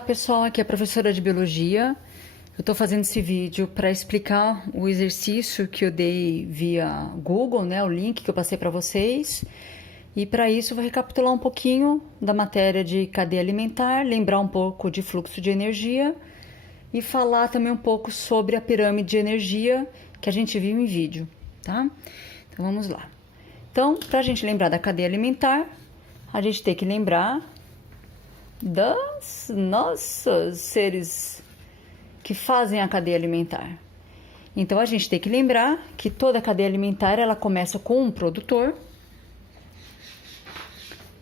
Olá pessoal, aqui é a professora de Biologia. Eu estou fazendo esse vídeo para explicar o exercício que eu dei via Google, né, o link que eu passei para vocês. E para isso eu vou recapitular um pouquinho da matéria de cadeia alimentar, lembrar um pouco de fluxo de energia e falar também um pouco sobre a pirâmide de energia que a gente viu em vídeo, tá? Então vamos lá. Então, para a gente lembrar da cadeia alimentar, a gente tem que lembrar dos nossos seres que fazem a cadeia alimentar. Então a gente tem que lembrar que toda a cadeia alimentar ela começa com um produtor,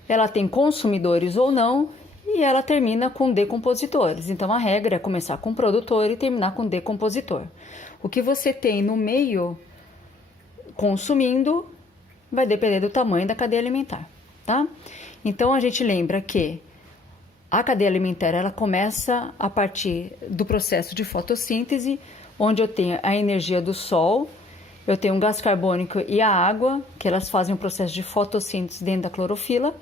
ela tem consumidores ou não e ela termina com decompositores. Então a regra é começar com produtor e terminar com decompositor. O que você tem no meio consumindo vai depender do tamanho da cadeia alimentar, tá? Então a gente lembra que a cadeia alimentar ela começa a partir do processo de fotossíntese, onde eu tenho a energia do sol, eu tenho o gás carbônico e a água, que elas fazem um processo de fotossíntese dentro da clorofila.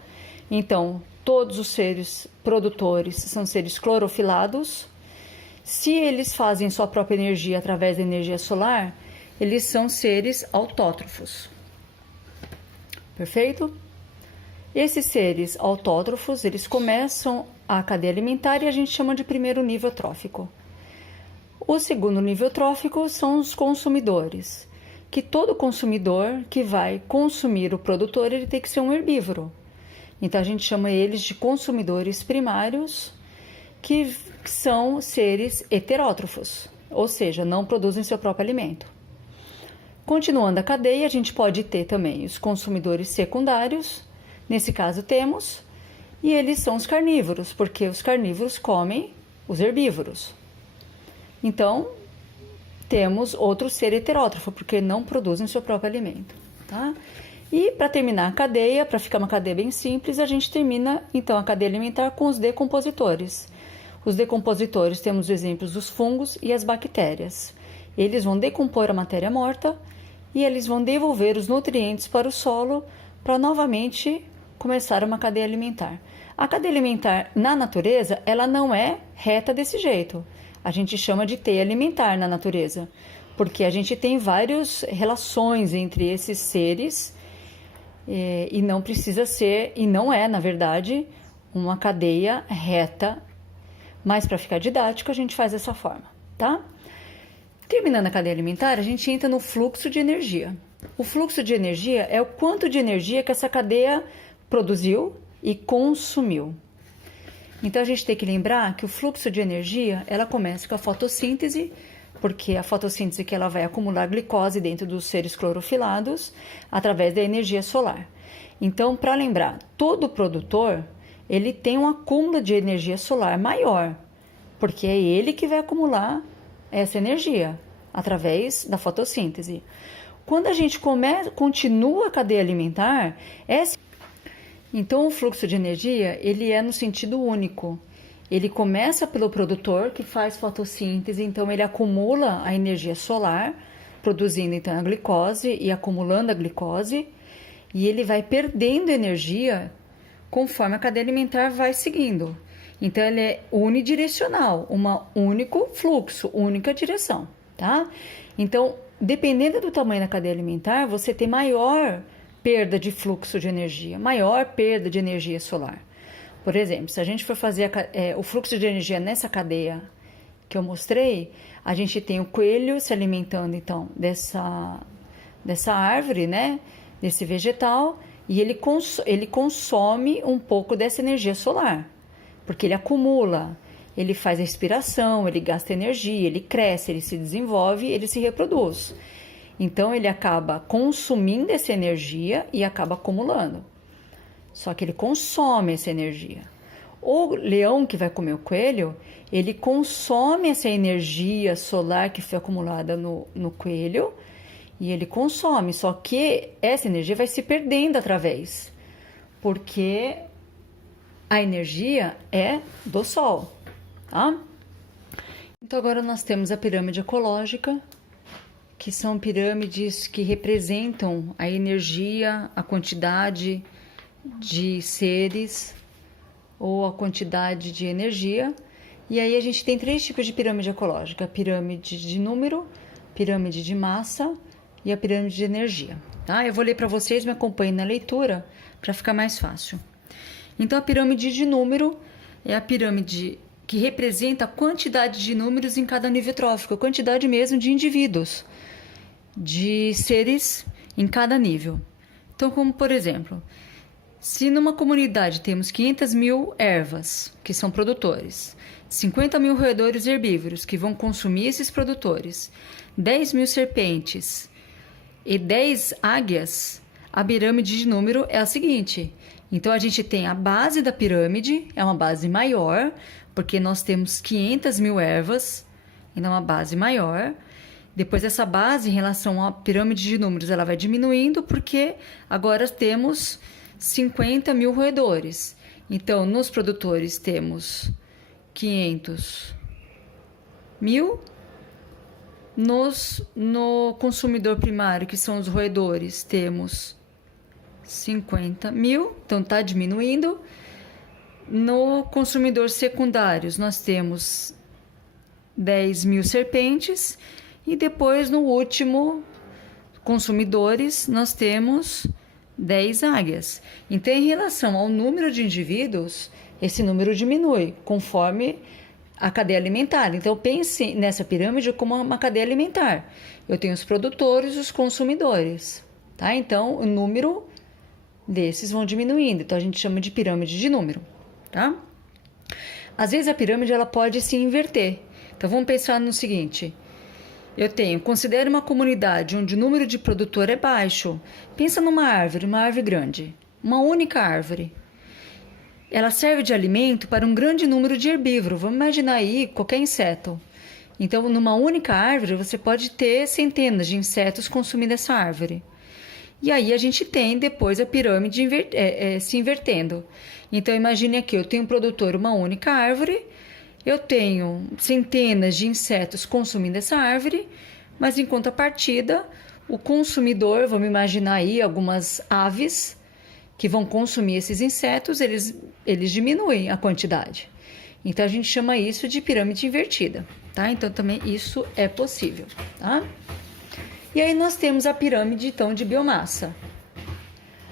Então, todos os seres produtores são seres clorofilados. Se eles fazem sua própria energia através da energia solar, eles são seres autótrofos. Perfeito? Esses seres autótrofos, eles começam a cadeia alimentar e a gente chama de primeiro nível trófico. O segundo nível trófico são os consumidores, que todo consumidor que vai consumir o produtor, ele tem que ser um herbívoro. Então a gente chama eles de consumidores primários, que são seres heterótrofos, ou seja, não produzem seu próprio alimento. Continuando a cadeia, a gente pode ter também os consumidores secundários. Nesse caso temos, e eles são os carnívoros, porque os carnívoros comem os herbívoros. Então, temos outro ser heterótrofo, porque não produzem seu próprio alimento, tá? E para terminar a cadeia, para ficar uma cadeia bem simples, a gente termina então a cadeia alimentar com os decompositores. Os decompositores temos exemplos dos fungos e as bactérias. Eles vão decompor a matéria morta e eles vão devolver os nutrientes para o solo para novamente começar uma cadeia alimentar. A cadeia alimentar na natureza, ela não é reta desse jeito. A gente chama de teia alimentar na natureza, porque a gente tem várias relações entre esses seres e não precisa ser, e não é, na verdade, uma cadeia reta, mas para ficar didático a gente faz dessa forma, tá? Terminando a cadeia alimentar, a gente entra no fluxo de energia. O fluxo de energia é o quanto de energia que essa cadeia produziu e consumiu. Então a gente tem que lembrar que o fluxo de energia, ela começa com a fotossíntese, porque a fotossíntese que ela vai acumular glicose dentro dos seres clorofilados através da energia solar. Então, para lembrar, todo produtor, ele tem um acúmulo de energia solar maior, porque é ele que vai acumular essa energia através da fotossíntese. Quando a gente continua a cadeia alimentar, então o fluxo de energia ele é no sentido único. Ele começa pelo produtor que faz fotossíntese, então ele acumula a energia solar, produzindo então a glicose e acumulando a glicose, e ele vai perdendo energia conforme a cadeia alimentar vai seguindo. Então ele é unidirecional, um único fluxo, única direção, tá? Então, dependendo do tamanho da cadeia alimentar, você tem maior perda de fluxo de energia, maior perda de energia solar. Por exemplo, se a gente for fazer o fluxo de energia nessa cadeia que eu mostrei, a gente tem o coelho se alimentando então dessa árvore, né, desse vegetal, e ele consome um pouco dessa energia solar, porque ele acumula, ele faz a respiração, ele gasta energia, ele cresce, ele se desenvolve, ele se reproduz. Então, ele acaba consumindo essa energia e acaba acumulando. Só que ele consome essa energia. O leão que vai comer o coelho, ele consome essa energia solar que foi acumulada no coelho e ele consome. Só que essa energia vai se perdendo através, porque a energia é do sol, tá? Então, agora nós temos a pirâmide ecológica, que são pirâmides que representam a energia, a quantidade de seres ou a quantidade de energia E aí a gente tem 3 tipos de pirâmide ecológica: a pirâmide de número, pirâmide de massa e a pirâmide de energia. Tá? Eu vou ler para vocês, me acompanhem na leitura para ficar mais fácil. Então, a pirâmide de número é a pirâmide que representa a quantidade de números em cada nível trófico, a quantidade mesmo de indivíduos, de seres em cada nível. Então, como por exemplo, se numa comunidade temos 500 mil ervas, que são produtores, 50 mil roedores herbívoros, que vão consumir esses produtores, 10 mil serpentes e 10 águias, a pirâmide de número é a seguinte. Então, a gente tem a base da pirâmide, é uma base maior, porque nós temos 500 mil ervas, então é uma base maior. Depois, essa base, em relação à pirâmide de números, ela vai diminuindo, porque agora temos 50 mil roedores. Então, nos produtores temos 500 mil. No consumidor primário, que são os roedores, temos 50 mil, então está diminuindo. No consumidor secundários, nós temos 10 mil serpentes. E depois, no último, consumidores, nós temos 10 águias. Então, em relação ao número de indivíduos, esse número diminui conforme a cadeia alimentar. Então, pense nessa pirâmide como uma cadeia alimentar. Eu tenho os produtores e os consumidores, tá? Então, o número desses vão diminuindo. Então, a gente chama de pirâmide de número, tá? Às vezes, a pirâmide ela pode se inverter. Então, vamos pensar no seguinte. Considere uma comunidade onde o número de produtor é baixo. Pensa numa árvore grande, uma única árvore. Ela serve de alimento para um grande número de herbívoros. Vamos imaginar aí qualquer inseto. Então, numa única árvore, você pode ter centenas de insetos consumindo essa árvore. E aí a gente tem depois a pirâmide se invertendo. Então, imagine aqui, eu tenho um produtor, uma única árvore, eu tenho centenas de insetos consumindo essa árvore, mas em contrapartida, o consumidor, vamos imaginar aí algumas aves que vão consumir esses insetos, eles diminuem a quantidade. Então, a gente chama isso de pirâmide invertida, tá? Então, também isso é possível, tá? E aí, nós temos a pirâmide, então, de biomassa.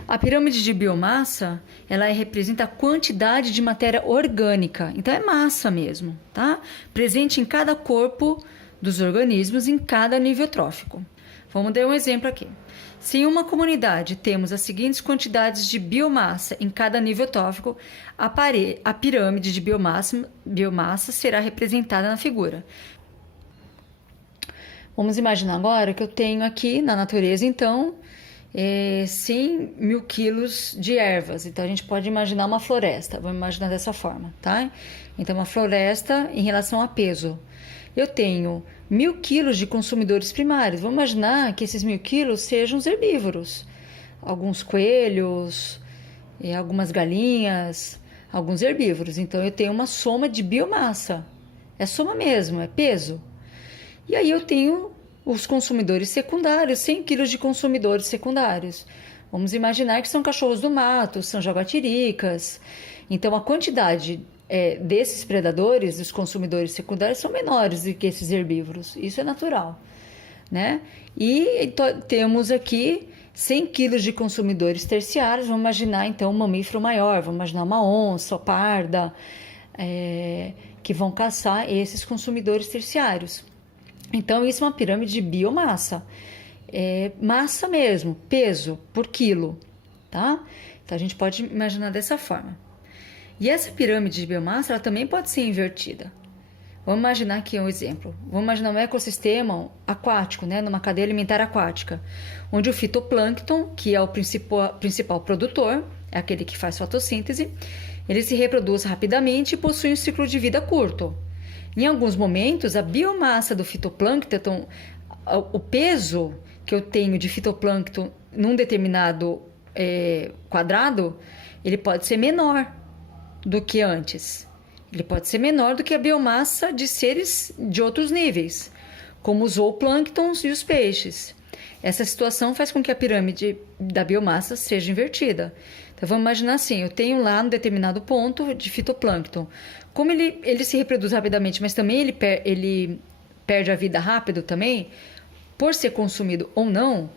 A pirâmide de biomassa, ela representa a quantidade de matéria orgânica. Então, é massa mesmo, tá? Presente em cada corpo dos organismos, em cada nível trófico. Vamos dar um exemplo aqui. Se em uma comunidade temos as seguintes quantidades de biomassa em cada nível trófico, a pirâmide de biomassa será representada na figura. Vamos imaginar agora que eu tenho aqui na natureza, então, 100 mil quilos de ervas. Então, a gente pode imaginar uma floresta. Vamos imaginar dessa forma, tá? Então, uma floresta em relação a peso. Eu tenho 1.000 quilos de consumidores primários. Vamos imaginar que esses 1.000 quilos sejam os herbívoros. Alguns coelhos, algumas galinhas, alguns herbívoros. Então, eu tenho uma soma de biomassa. É soma mesmo, é peso. E aí, eu tenho os consumidores secundários, 100 quilos de consumidores secundários. Vamos imaginar que são cachorros do mato, são jaguatiricas. Então, a quantidade desses predadores, dos consumidores secundários, são menores do que esses herbívoros. Isso é natural, né? E temos aqui 100 quilos de consumidores terciários. Vamos imaginar, então, um mamífero maior. Vamos imaginar uma onça, parda, que vão caçar esses consumidores terciários. Então, isso é uma pirâmide de biomassa. Massa mesmo, peso por quilo, tá? Então, a gente pode imaginar dessa forma. E essa pirâmide de biomassa, ela também pode ser invertida. Vamos imaginar aqui um exemplo. Vamos imaginar um ecossistema aquático, né? Numa cadeia alimentar aquática, onde o fitoplâncton, que é o principal produtor, é aquele que faz fotossíntese, ele se reproduz rapidamente e possui um ciclo de vida curto. Em alguns momentos, a biomassa do fitoplâncton, então, o peso que eu tenho de fitoplâncton num determinado quadrado, ele pode ser menor do que antes. Ele pode ser menor do que a biomassa de seres de outros níveis, como os zooplânctons e os peixes. Essa situação faz com que a pirâmide da biomassa seja invertida. Então, vamos imaginar assim, eu tenho lá um determinado ponto de fitoplâncton. Como ele se reproduz rapidamente, mas também ele perde a vida rápido também, por ser consumido ou não,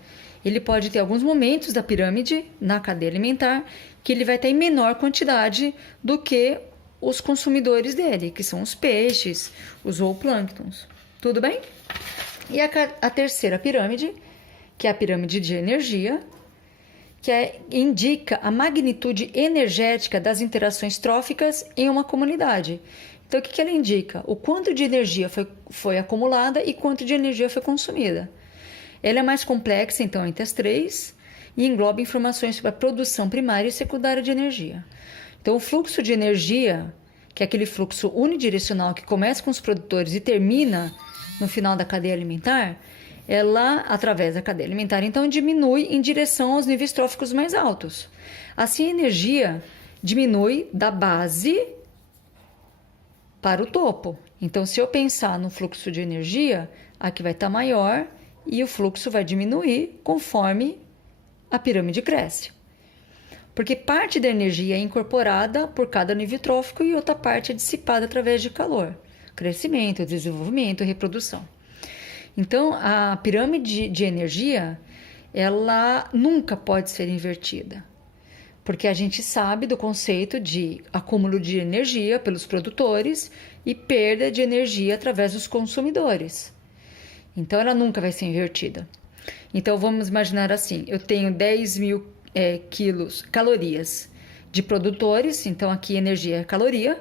ele pode ter alguns momentos da pirâmide na cadeia alimentar que ele vai estar em menor quantidade do que os consumidores dele, que são os peixes, os zooplânctons. Tudo bem? E a terceira pirâmide, que é a pirâmide de energia, que indica a magnitude energética das interações tróficas em uma comunidade. Então, o que ela indica? O quanto de energia foi acumulada e quanto de energia foi consumida. Ela é mais complexa, então, entre as três e engloba informações sobre a produção primária e secundária de energia. Então, o fluxo de energia, que é aquele fluxo unidirecional que começa com os produtores e termina no final da cadeia alimentar, ela, através da cadeia alimentar, então, diminui em direção aos níveis tróficos mais altos. Assim, a energia diminui da base para o topo. Então, se eu pensar no fluxo de energia, aqui vai estar maior e o fluxo vai diminuir conforme a pirâmide cresce. Porque parte da energia é incorporada por cada nível trófico e outra parte é dissipada através de calor, crescimento, desenvolvimento e reprodução. Então, a pirâmide de energia, ela nunca pode ser invertida, porque a gente sabe do conceito de acúmulo de energia pelos produtores e perda de energia através dos consumidores. Então, ela nunca vai ser invertida. Então, vamos imaginar assim, eu tenho 10.000 calorias de produtores, então aqui energia é caloria,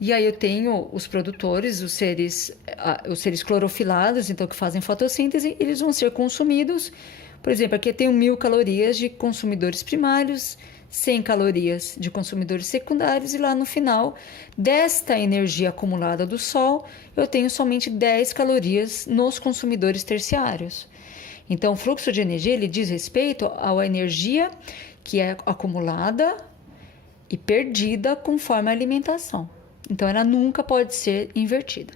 e aí eu tenho os produtores, os seres clorofilados, então que fazem fotossíntese, eles vão ser consumidos. Por exemplo, aqui eu tenho 1.000 calorias de consumidores primários, 100 calorias de consumidores secundários, e lá no final desta energia acumulada do Sol, eu tenho somente 10 calorias nos consumidores terciários. Então, o fluxo de energia ele diz respeito à energia que é acumulada e perdida conforme a alimentação. Então, ela nunca pode ser invertida.